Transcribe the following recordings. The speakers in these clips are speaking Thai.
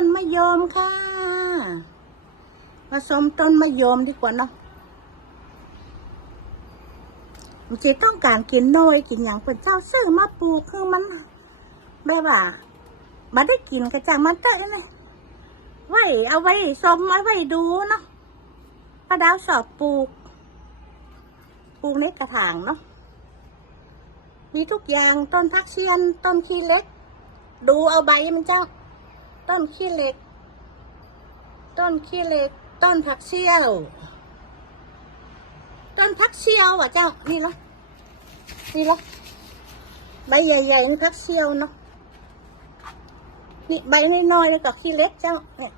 ต้นมะยมค่ะ ผสมต้นมะยมดีกว่าเนาะมันจะต้องการกินน้อยกินอย่างเป็นเจ้าซื้อมาปลูกคือมันแบบว่ามาได้กินกระจากมันเตอะนะไว้เอาไว้สมเอาไว้ดูเนาะป้าดาวสอบปลูก ปลูกในกระถางเนาะ มีทุกอย่างต้นพักเชียนต้นขี้เล็ก ดูเอาใบมันเจ้า ต้นขี้เหล็ก ต้นขี้เหล็ก ต้นผักเชี่ยว ต้นผักเชี่ยวอะเจ้า นี่เหรอนี่เหรอใบใหญ่ๆนี่ผักเชี่ยวเนาะ นี่ใบน้อยๆแล้วก็ขี้เล็กเจ้า เนี่ย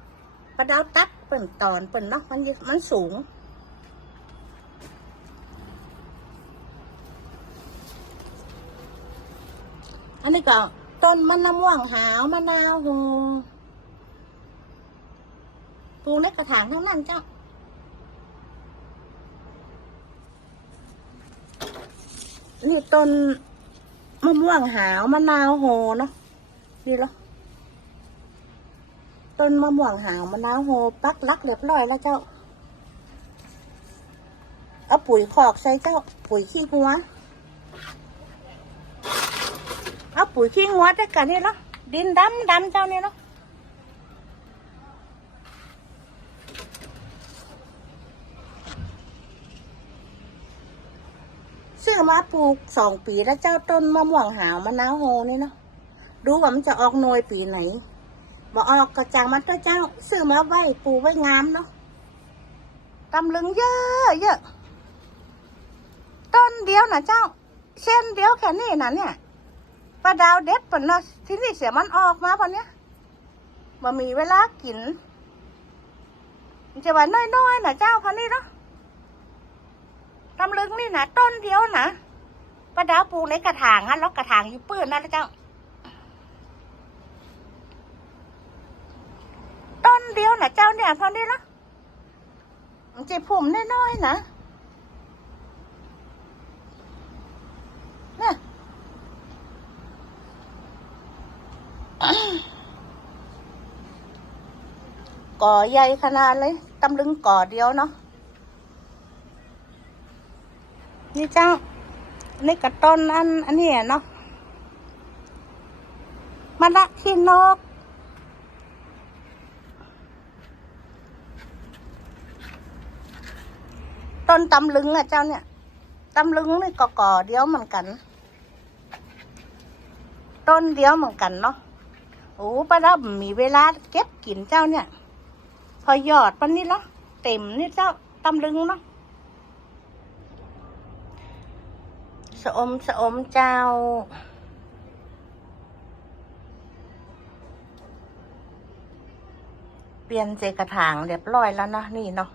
ประดาวตัดเปิ่นตอนเปิ่นเนาะ มันมันสูงอันนี้ก็ต้นมะนาวม่วงหาวมะนาวหู ปลูกในกระถางทั้งนั้นเจ้า นี่ต้นมะม่วงหาวมะนาวโหเนาะนี่เหรอต้นมะม่วงหาวมะนาวโหปักลักเรียบร้อยแล้วเจ้าเอาปุ๋ยขอกใส่เจ้า ปุ๋ยขี้งัวเอาปุ๋ยขี้งัวได้กันนี่เนาะดินดำดำเจ้านี่เนาะ มาปลูกสองปีแล้วเจ้าต้นมะม่วงหาวมะนาวโฮนี่เนาะดูว่ามันจะออกหน่วยปีไหนบอกออกกระจังมันก็เจ้าซื้อมาไว้ปลูกไว้งามเนาะตำลึงเยอะเยอะต้นเดียวนะเจ้า เส้นเดียวแค่นี้นะเนี่ยปลาดาวเด็ดปนเนาะที่นี่เสียมันออกมาปะเนี้ยบ่มีเวลากิน มันจะว่าน้อยๆนะเจ้าพันนี้เนาะ ตำลึงนี่นะต้นเดียวนะปลาดาปูในกระถางฮะแล้วกระถางอยู่ปื้นนะเจ้าต้นเดียวนะเจ้าเนี่ยพันนี้เนาะมันจะผุ่มน้อยๆนะเนี่ยก่อใหญ่ขนาดเลยตำลึงก่อเดียวเนาะ นี่เจ้านี่กระต้นอันอันนี้เนาะมะละขี้นกต้นตำลึงอะเจ้าเนี่ยตำลึงนี่ก็ก่อเดียวเหมือนกัน ต้นเดียวเหมือนกันเนาะโอ้ป้าดับมีเวลาเก็บกินเจ้าเนี่ย พอหยอดปันนี้ละเต็มนี่เจ้าตำลึงเนาะ สะอมสะอมเจ้า เปลี่ยนเจกระถางเรียบร้อยแล้วนะนี่เนาะ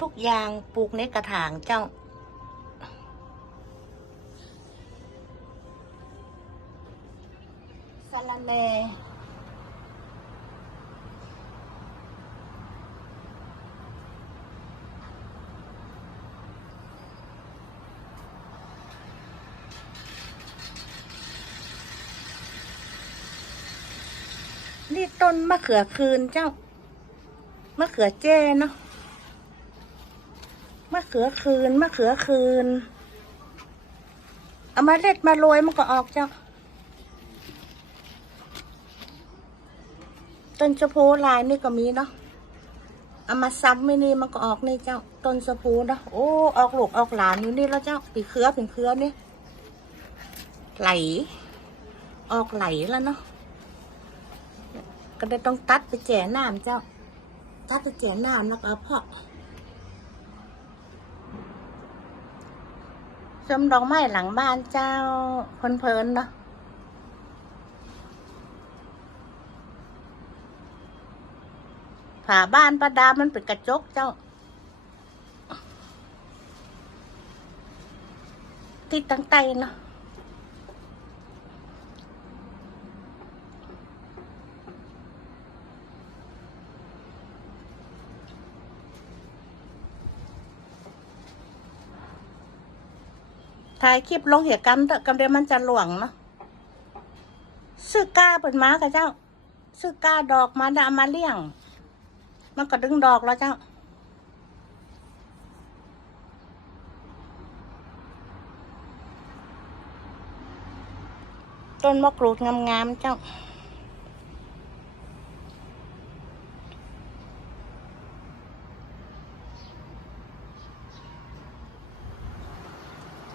ทุกอย่างปลูกในกระถางเจ้าสะระแหน่นี่ต้นมะเขือคืนเจ้า มะเขือเจ้เนาะ มะเขือคืนมะเขือคืน เอามาเล็ดมาโรยมันก็ออกเจ้าต้นชะพูลายนี่ก็มีเนาะเอามาซ้ำไม่นี่มันก็ออกนี่เจ้า ต้นชะพูเนาะโอ้ออกหลกออกหลานอยู่นี่แล้วเจ้าปีเครือป็นเครือนี่ไหล ออกไหลแล้วเนาะก็เลยต้องตัดไปแจ่น้ำเจ้า ตัดไปแจ่น้ำแล้วก็เพาะ ชมดอกไม้หลังบ้านเจ้าเพลินๆเนาะผ่าบ้านประดามันเป็นกระจกเจ้า ที่ตั้งใต้เนาะ ถ่ายคลิปลงเหตุการณ์กำเดียวมันจะหลวงเนาะซื้อก้าเปิดม้ากับเจ้า ซื้อก้าดอกมาดามาเลี้ยง มันก็ดึงดอกแล้วเจ้า ต้นมะกรูดงามๆเจ้า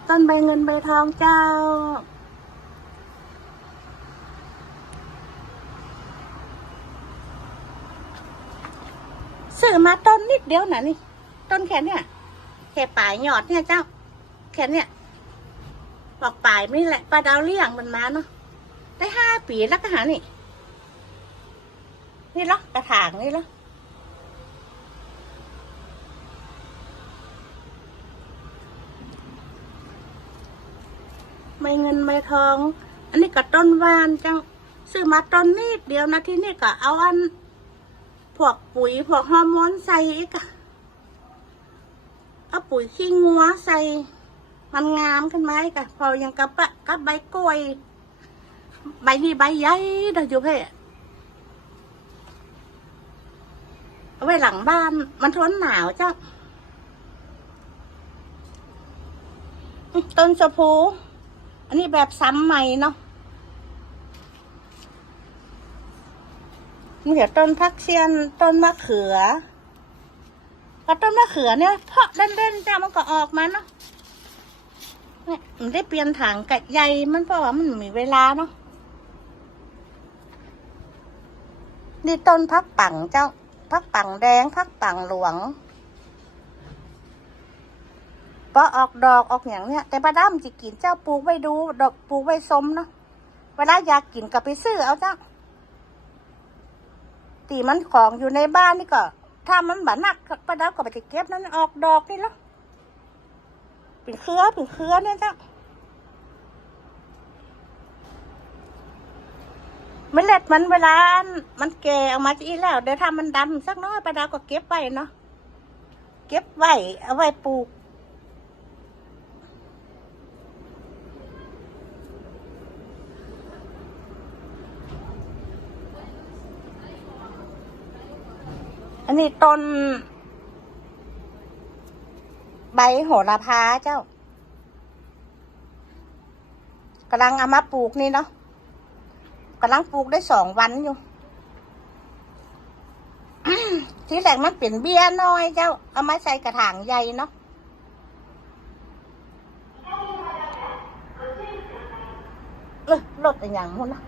ต้นใบเงินใบทองเจ้า ซื้อมาต้นนิดเดียวนะนี่ ต้นแค่เนี้ยแค่ปลายหยอดเนี่ยเจ้า แค่เนี้ยบอกปลายไม่แหละปลาดาวเลี้ยงมันมาเนาะได้ห้าปีแล้วก็หานี่ นี่เหรอกระถางนี่เหรอ ไม่เงินไม่ทอง อันนี้ก็ต้นวานจังซื้อมาต้นนิดเดียวนะที่นี่ก็เอาอันพวกปุ๋ยพวกฮอร์โมนใส่อีกอะเอาปุ๋ยขี้งัวใส่ มันงามขึ้นไหมกะพอยังกับปะกับใบกล้วย ใบนี้ใบใหญ่เด้อจุเพ่เอาไว้หลังบ้าน มันทนหนาวจ้ะต้นสะพู นนี้แบบซ้ำใหม่เนาะเดี๋ยวต้นพักเชียนต้นมะเขือพอต้นมะเขือเนี่ยเพาะเล่นๆจ้ามันก็ออกมาเนาะเนี่ยมันได้เปลี่ยนถังกัดใหญ่มันเพราะว่ามันมีเวลาเนาะนี่ต้นพักปังเจ้าพักปังแดงพักปังหลวง พอออกดอกออกอย่างเนี้ยแต่ป้าดำจะกินเจ้าปลูกไว้ดูดอกปลูกไว้สมเนาะเวลาอยากกินก็ไปซื้อเอาจ้าตีมันของอยู่ในบ้านนี่ก็ ถ้ามันบานักป้าดาก็ไปเก็บนั้นออกดอกนี่แล้วเป็นเครือเป็นเครือเนี่ยจ้ะเมล็ดมันเวลา มันแก่ออกมาจะอีแล้ว เดี๋ยวถ้ามันดำสักน้อยป้าดาวก็เก็บไว้เนาะ เก็บไว้เอาไว้ปลูก อันนี้ต้น ใบโหระพาเจ้ากำลังเอามาปลูกนี่เนาะกำลังปลูกได้สองวันอยู่ ทีแรกมันเป็นเบี้ยน้อยเจ้า เอามาใส่กระถางใหญ่เนาะเออรถอะไรอย่างมุนนะ